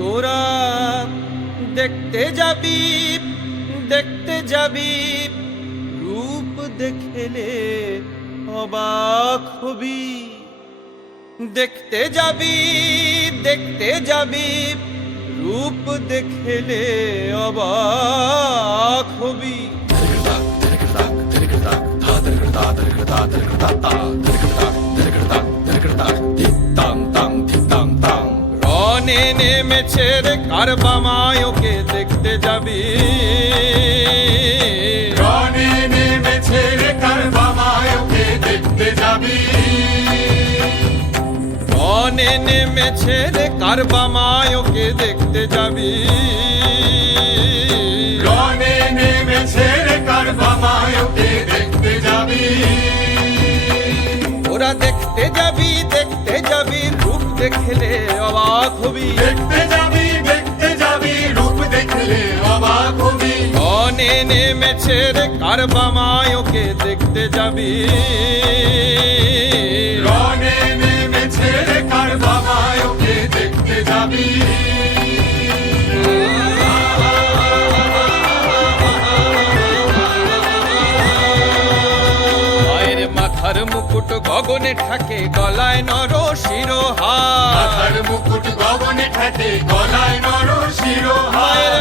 তোরা দেখতে যাবি রূপ দেখলে অবাক হবি। দেখতে যাবি রূপ দেখলে অবাক হবি। রনে নেমেছে রে কারবামায়কে দেখতে যাবি। রনে নেমেছে রে কারবামায়কে দেখতে যাবি। রনে নেমেছে রে কারবামায়কে দেখতে যাবি। রনে নেমেছে রে কারবামায়কে দেখতে যাবি। ওরা দেখতে যাবি রূপ দেখলে অবাক হবি। দেখতে যাবি রূপ দেখলে অবাক হবি। রনে নেমেছে রে কারবামায়কে দেখতে যাবি। রনে নেমেছে রে কারবামায়কে দেখতে যাবি। মায়ের মাথার মুকুট গগনে ঠাকে গলায় নর শিরোহার। মাথার মুকুট গগনে ঠাকে গলায় নর শিরোহার। মায়ের